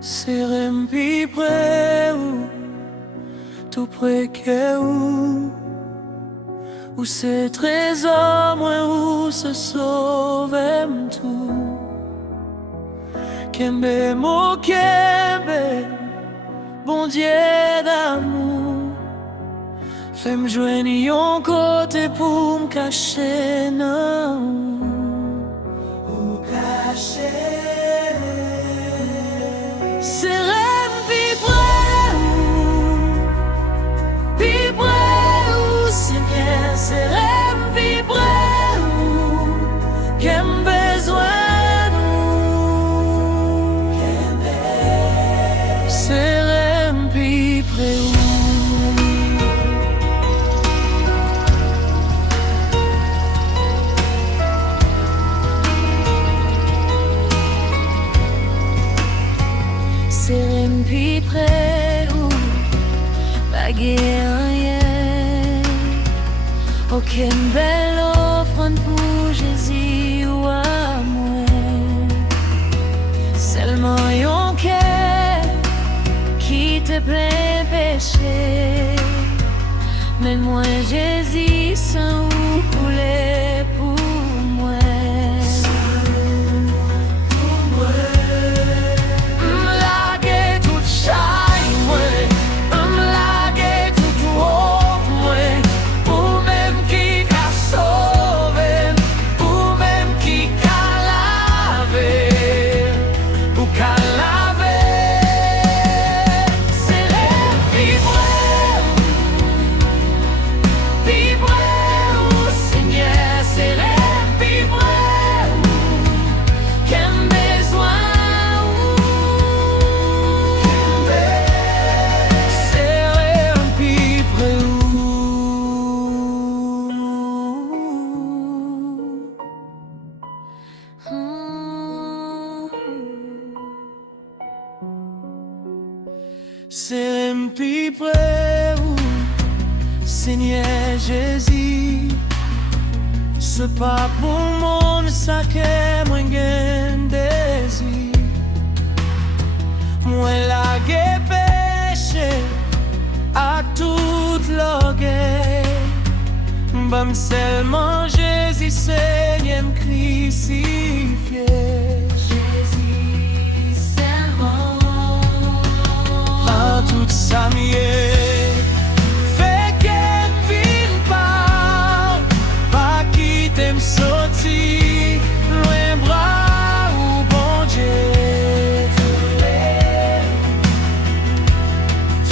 Serem pi près ou tout près que ou c'est trésor moi ou se sauvem tout Kembe mo kembe bon Dieu d'amour fais-moi joindre un côté pour me cacher non ou cacher Serem pi près ou Seigneur serem pi près ou qu'aime besoin nous serem pi près ou Serem pi près ou baguer rien aucune belle offrande pour Jésus ou à moi seulement un cœur qui te plaît péché mais moi Jésus sans ou couler pour moi Serem pi près ou Seigneur Jésus c'est pas pour mon ça que moi gagne désir moi la péché à toute l'orgueil bam seulement Jésus Seigneur me crucifié toute sa mienne fait qu'elle vienne pas quitter me sortir loin bras ou bon Dieu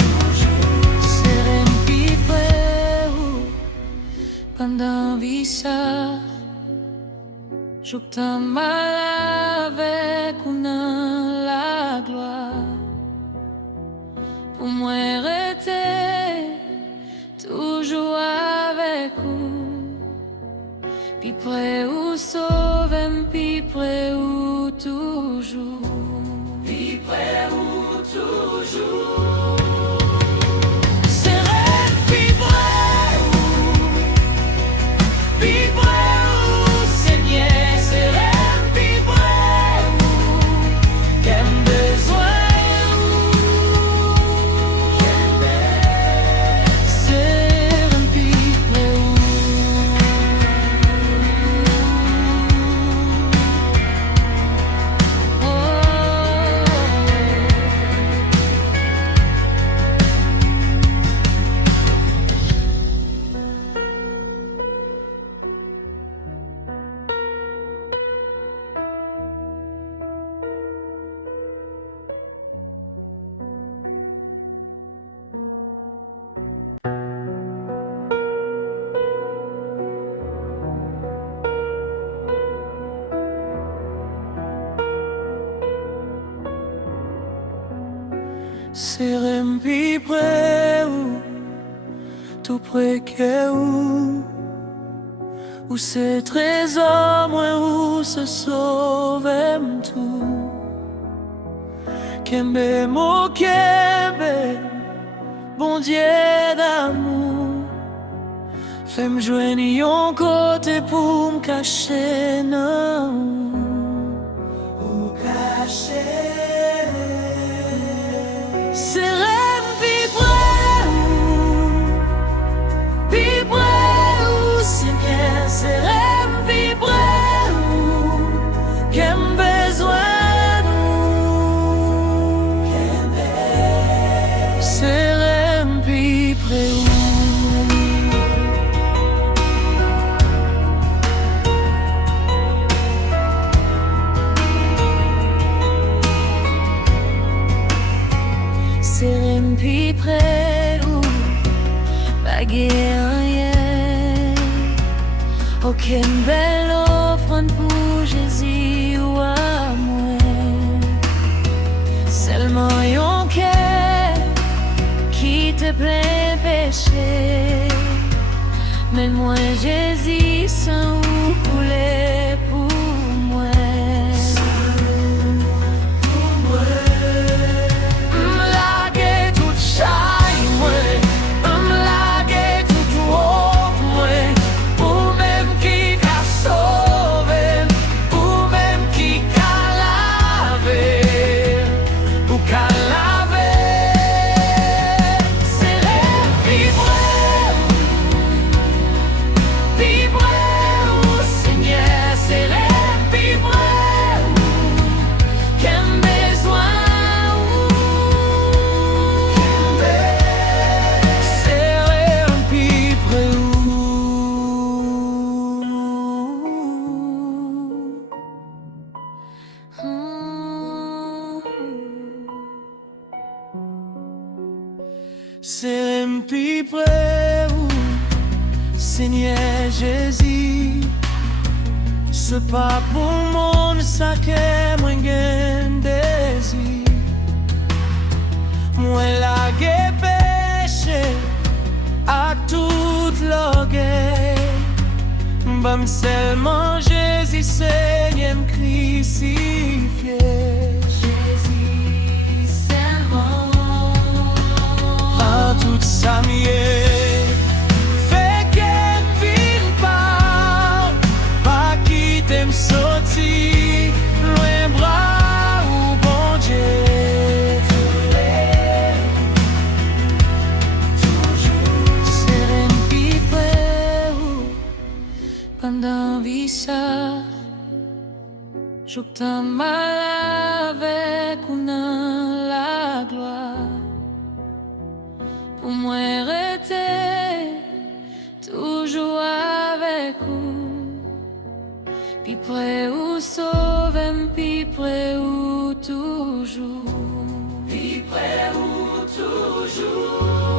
toujours serem pi près ou pendant vie ça j'obtiens mal avec la gloire pour moi rester toujours avec vous puis près ou sauver puis près ou toujours puis près ou toujours serem pi près ou Seigneur serem pi près ou qu'aime besoin Serem pi près ou tout près que ou c'est trésor moi ou se sauvem tout Kembe mo kembe bon Dieu d'amour fais-moi joindre un côté pour me cacher non ou cacher monde pour Jésus ou à moi. Seulement yon cœur qui te plein péché. Mais moi Jésus sans ou couler pour moi. M'laguer tout chai moi, m'laguer tout haut moi, ou même qui qu'a sauvé, ou même qui qu'a lavé, ou qu'a lavé. C'est le c'est un pi près où, Seigneur Jésus. C'est pas pour mon ça que moi gagne désir. Moi la gué péché à toute l'orgueil. Bam seulement Jésus Seigneur crucifié. Tout ça mieux fait qu'elle vile pas quitter me sortir loin bras ou bon Dieu. Toujours serein puis près pendant vie ça j'obtiens mal avec la gloire. Pour moi rester toujours avec vous, puis près ou sauver, puis près ou toujours, puis près ou toujours.